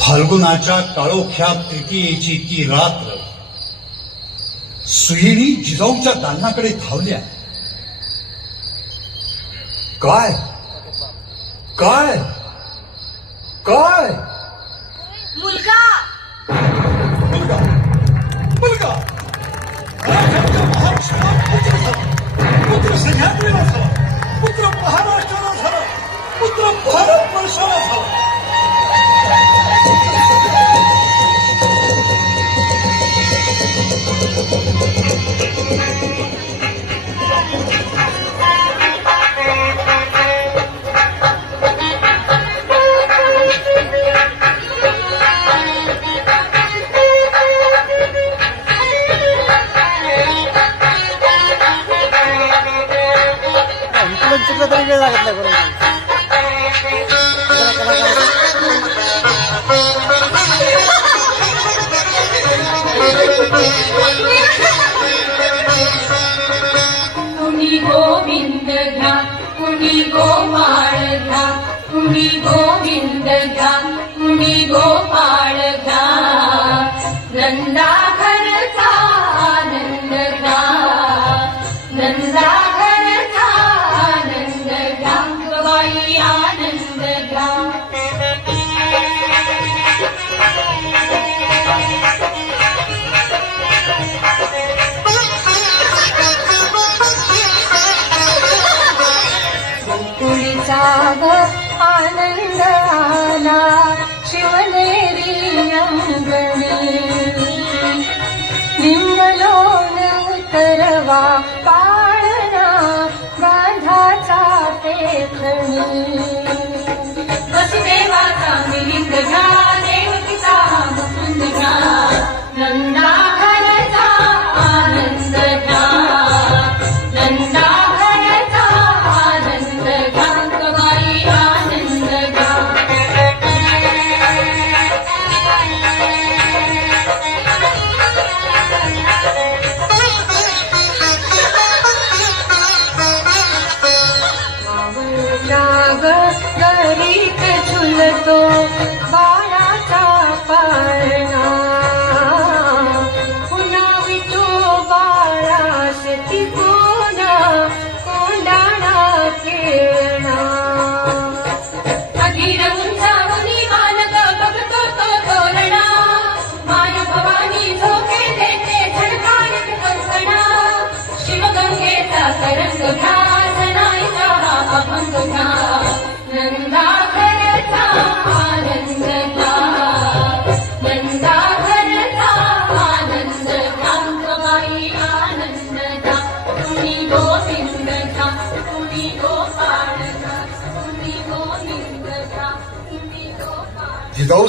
फाल्गुनाच्या काळोख्या तृतीयेची ती रात्र सुहिणी जिजाऊच्या दालनाकडे धावल्या काय काय काय मुलगा मुलगा मुलगा राजाच्या महाराष्ट्रात पुत्र झाला पुत्र सह्याद्रीला झाला पुत्र महाराष्ट्राला झाला पुत्र भारत वर्षाला झाला Thank you.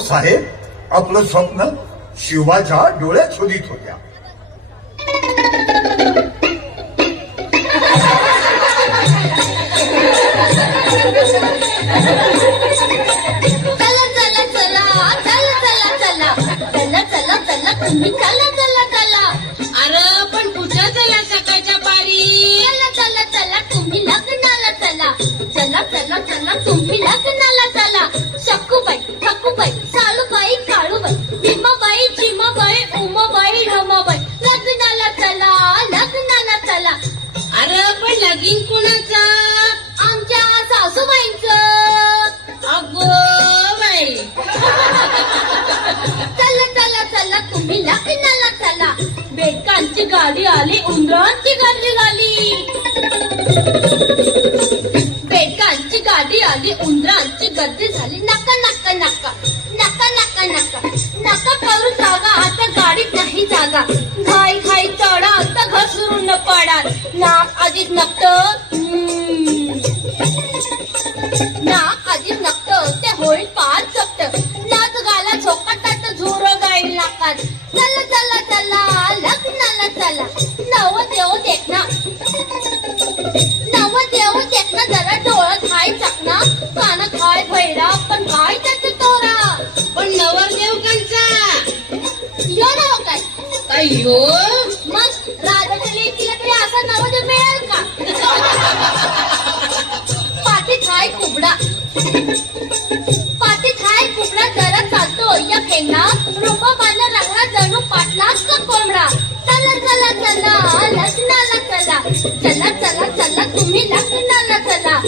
साहेब आपलं स्वप्न शिवाच्या डोळ्यात शोधित होत्या. चला चला चला चला चला चला चला चला चला. तुम्ही उंदरांची गाडी आली उंदरांची गाडी आली बेटांची गाडी आली उंदरांची गर्दी झाली. नका नका नका. नका नका नका. नका करू जागा आता गाडीत नाही जागा. घाई घाई चढा आता घसरून पडा नाक आधीच नकत अयो मग राधाच्या लेकीला तरी असा नवोदय मिळेल का? पाठीत हाय कुबडा. पाठीत हाय कुबडा दरात चालतो. या खेळणा रोपा बांधला लागला जणू पाटला का कोंबडा? चला चला चला लग्नाला चला. चला चला चला तुम्ही लग्नाला चला.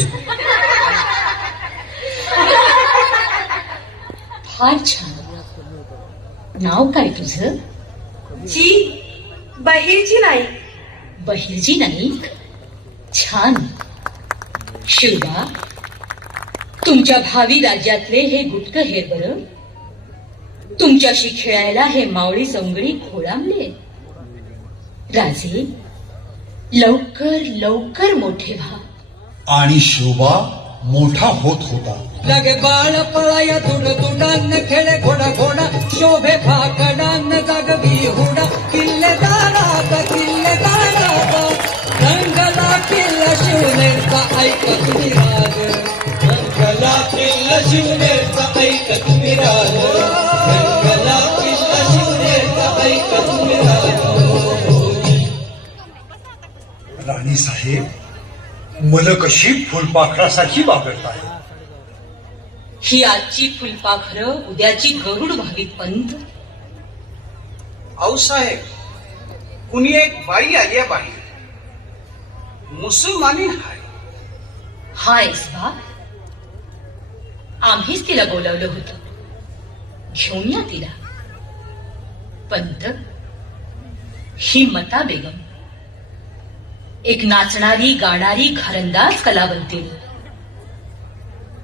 फार छान. नाव काय तुझं? बहिरची नाही. बहिर्जी नाईक छान. शिवबा तुमच्या भावी राज्यातले हे गुटक हेर बर? तुमच्याशी खेळायला हे मावळी सौंगडी खोळांबले राजे लवकर लवकर मोठे व्हा. आणि शिवबा मोठा होत होता. लगे बाळ पळाया तुड तुडान खेळे घोडा घोडा शोभे फाकडान जागवी हुडा. किल्ले दारात किल्ले दारात रंगला किल्ला शिवनेरचा ऐक तुम्ही राग. रंगला किल्ला शिवनेरचा ऐक तुम्ही राग. रंगला किल्ला शिवनेरचा ऐक तुम्ही राग. राणी साहेब मुलं कशी फुलपाखरासारखी वागरताय ही आजची फुलपाखर उद्याची गरुड व्हावी पंत आऊसाहेब कुणी एक बाई आली आहे बाई मुसलमानी हाय. हाय बा आम्हीच तिला बोलावलं होतं. घेऊन या तिला. पंत ही मता बेगम. एक नाचणारी गाणारी घरंदाज कलावंती.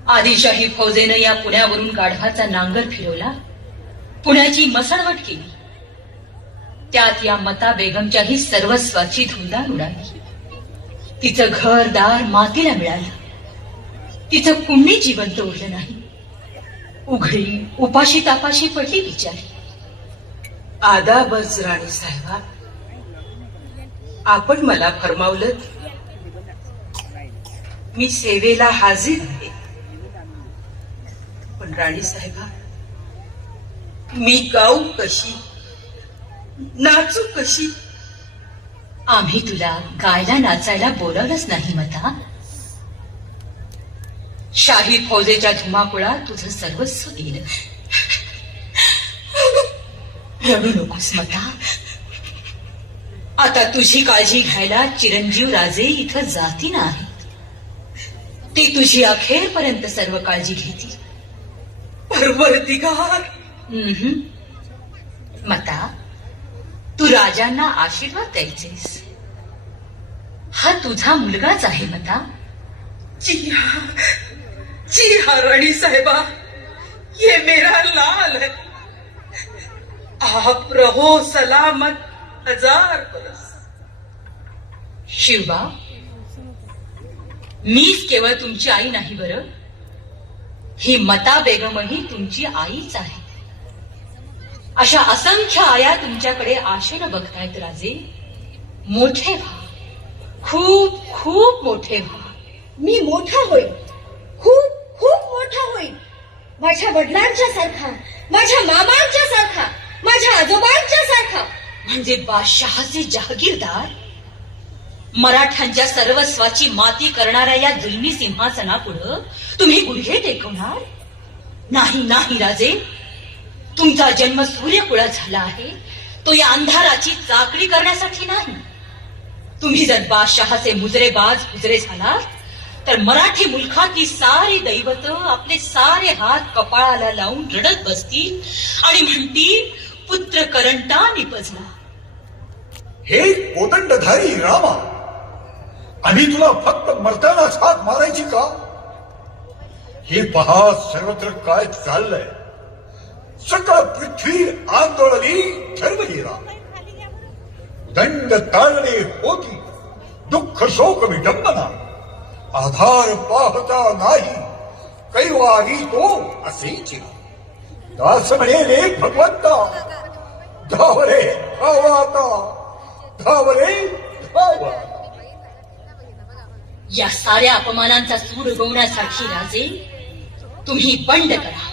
आदिशाही फौजेनं या पुण्यावरून गाढवाचा नांगर फिरवला. पुण्याची मसणवट केली. त्यात या मता बेगमच्याही सर्वस्वाची धुंदार उडाली. तिचं घरदार मातीला मिळालं. तिचं कुणी जिवंत उरलं नाही. उघडी उपाशी तापाशी पडली बिचारी. आदाबच राणी साहेबा आपण मला फरमावलं मी सेवेला हाजीर आहे. पण राणी साहेबा मी गाऊ कशी? नाचू कशी? आम्ही तुला गायला नाचायला बोलावलंच नाही मता. शाही फौजेच्या धुमाकुळात तुझं सर्वस्व गेलं रडू नकोस मता. आता तुझी काळजी घ्यायला चिरंजीव राजे इथं जाती नाहीत ते तुझी अखेरपर्यंत सर्व काळजी घेतील. परवरदिगार. मता तू राजांना आशीर्वाद द्यायचेस. हा तुझा मुलगाच आहे मता. जी हाँ जी हाँ रानी साहिबा ये मेरा लाल है. आप रहो सलामत. हजार बरस शिवबा मीच केवळ तुमची आई नाही बरं. ही मता बेगमही तुमची आईच आहे. अशा असंख्य आया तुमच्याकडे आशेनं बघतायत राजे. मोठे व्हा. खूप खूप मोठे व्हा. मी मोठा होईल खूप खूप मोठा होईल माझ्या वडिलांच्या सारखा माझ्या मामांच्या सारखा माझ्या आजोबांच्या सारखा म्हणजे बादशहाचे जहागीरदार? मराठ्यांच्या सर्वस्वाची माती करणाऱ्या या जुलमी सिंहासनापुढं तुम्ही गुडघे टेकवणार? नाही नाही राजे. तुमचा जन्म सूर्यकुळात झाला आहे. तो या अंधाराची चाकडी करण्यासाठी नाही. तुम्ही जर बादशहाचे मुजरेबाज उजरे झालात तर मराठी मुलखातली सारी दैवत आपले सारे हात कपाळाला लावून रडत बसतील आणि म्हणतील पुत्र करंटा निपजला. हे कोदंडधारी रामा आम्ही तुला फक्त मरतानाच हात मारायची का? हे पहा सर्वत्र काय चाललंय. सकळ पृथ्वी आंदोलनी राम. दंड ताळणे होती दुःख शोक विडंबना. आधार पाहता नाही कैवाही तो असे दास म्हणे भगवंता धावरे धावाता धावरे धावा. या साऱ्या अपमानांचा सूर उगवण्यासाठी राजे तुम्ही बंड करा.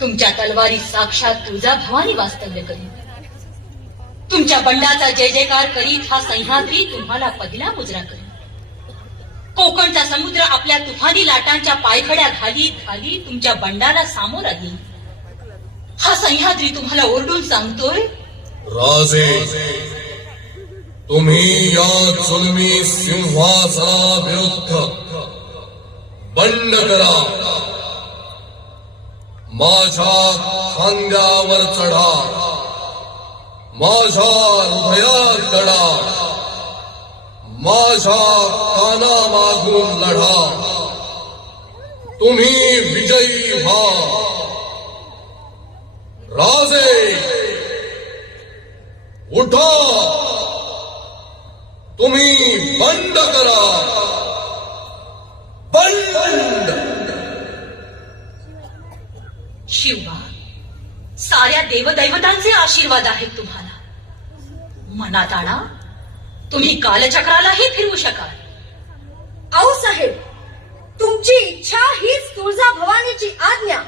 तुमच्या तलवारी साक्षात तुझा भवानी वास्तव्य करीत तुमच्या बंडाचा जय जयकार करीत हा सह्याद्री तुम्हाला पहिला मुजरा करीत कोकणचा समुद्र आपल्या तुफानी लाटांच्या पायखड्या घालीत घाली तुमच्या बंडाला सामोरा येईल हा सह्याद्री तुम्हाला ओरडून सांगतोय? राजे तुम्ही या जुलमी सिंहासनाविरुद्ध बंड करा. माझ्या खांद्यावर चढा. माझ्या हृदयात चढा. माझ्या कानामागून लढा. तुम्ही विजयी व्हा. राजे उठा. तुम्ही बंड करा. बंड शिवबा साऱ्या देवदैवतांचे आशीर्वाद आहेत तुम्हाला. मनात आणा तुम्ही कालचक्रालाही फिरवू शकाल. आऊ साहेब तुमची इच्छा हीच तुळजा भवानीची आज्ञा.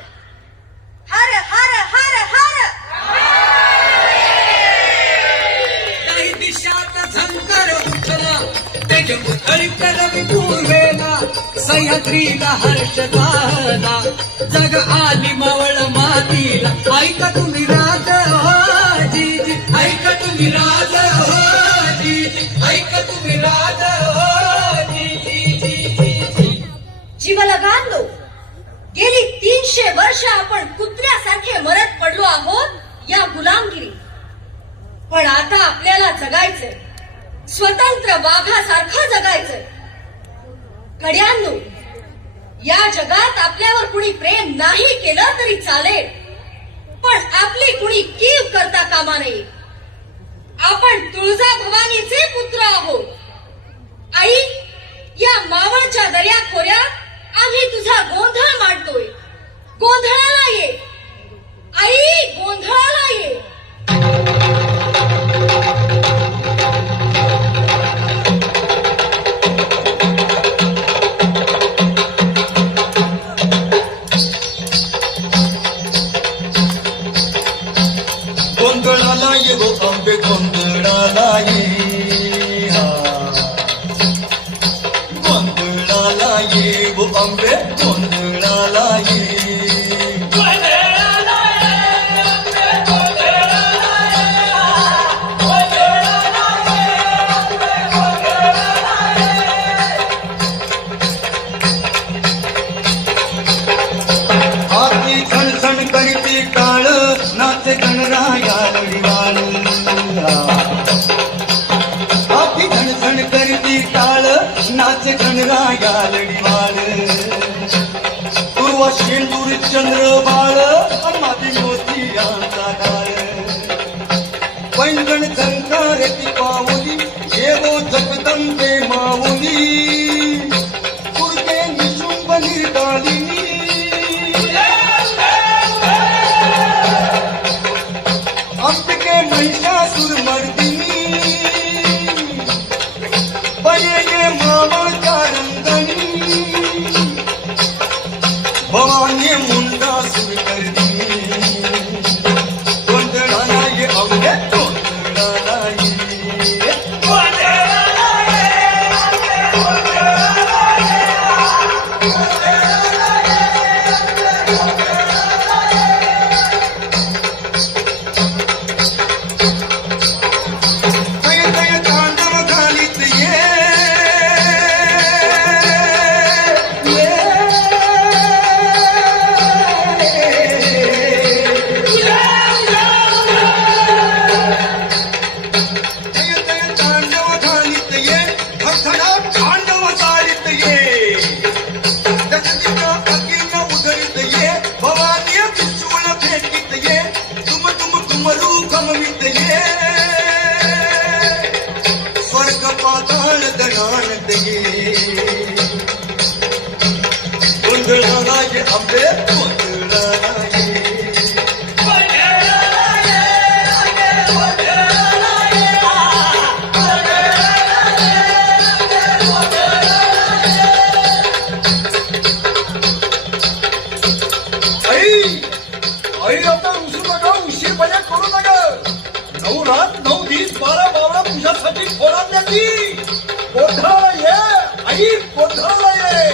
सह्याद्रीला हर्ष झाला जग आली मावळ मातीला. ऐक तुम्ही राज हो जी जी तुम्ही राज हो जी जी तुम्ही राज हो जी गेली तीनशे वर्ष आपण कुत्र्यासारखे मरत पडलो आहोत या गुलामगिरी. पण आता आपल्याला जगायचंय. स्वतंत्र वाघासारखं जगायचंय. कड्यांनो या जगात आपल्यावर कुणी प्रेम नाही केलं तरी चालेल. पण आपली कुणी कीव करता कामा नये. आपण तुळजा भवानीचे पुत्र आहोत. आई या मावळच्या दर्या खोऱ्यात आम्ही तुझा गोंधळ मांडतोय. गोंधळाला ये. गोंधळाला ये गो आंबे नाचे गणराया लढीवाळ पूर्वा शेंदूर चंद्र बाळ माझी मोती डाळ पैंगण झंकारती पावली ভাই কোথায়